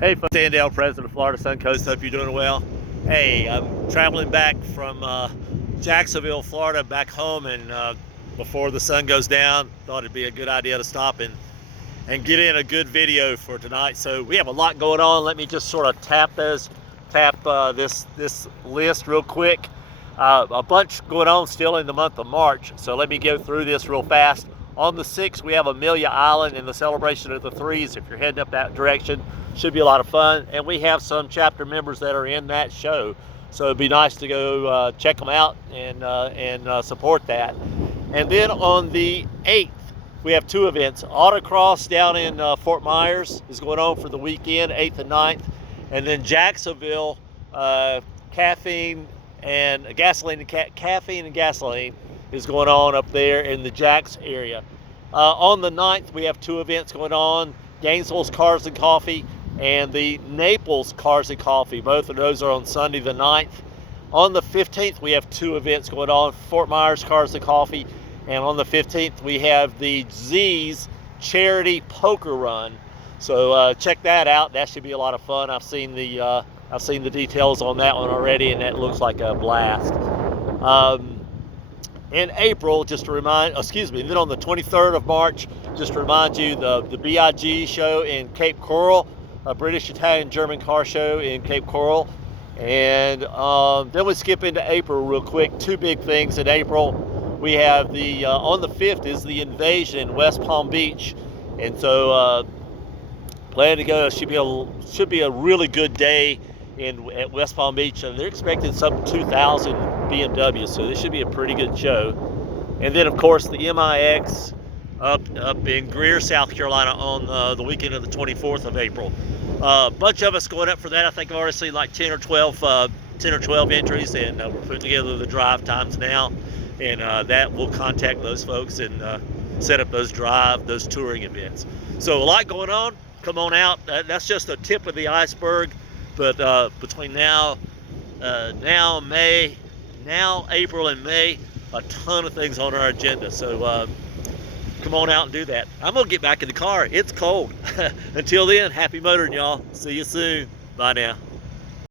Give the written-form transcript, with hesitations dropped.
Hey, folks, Sandell, president of Florida SunCoast. Hope you're doing well. Hey, I'm traveling back from Jacksonville, Florida, back home, and before the sun goes down, thought it'd be a good idea to stop and get in a good video for tonight. So we have a lot going on. Let me just sort of tap this list real quick. A bunch going on still in the month of March. So let me go through this real fast. On the 6th, we have Amelia Island and the celebration of the threes. If you're heading up that direction, should be a lot of fun. And we have some chapter members that are in that show. So it'd be nice to go check them out and support that. And then on the 8th, we have two events. Autocross down in Fort Meyers is going on for the weekend, 8th and 9th. And then Jacksonville, Caffeine and Gasoline is going on up there in the Jacks area. On the 9th, we have two events going on, Gainesville Cars and Coffee and the Naples Cars and Coffee. Both of those are on Sunday the 9th. On the 15th, we have two events going on, Fort Meyers Cars and Coffee, and on the 15th, we have the Z's Charity Poker Run. So check that out. That should be a lot of fun. I've seen the details on that one already, and that looks like a blast. In April, just to remind, then on the 23rd of March, just to remind you, the BIG show in Cape Coral, a British, Italian, German car show in Cape Coral. And then we skip into April real quick. Two big things in April. We have on the 5th is the Invasion in West Palm Beach. And so plan to go. It should be a really good day at West Palm Beach, and they're expecting some 2,000 BMWs, so this should be a pretty good show. And then, of course, the MIX up in Greer, South Carolina on the weekend of the 24th of April. A bunch of us going up for that. I think I've already seen like 10 or 12 entries, and we're putting together the drive times now, and that we'll contact those folks and set up those touring events. So a lot going on. Come on out. That's just a tip of the iceberg. But between now, April and May, a ton of things on our agenda. So come on out and do that. I'm going to get back in the car. It's cold. Until then, happy motoring, y'all. See you soon. Bye now.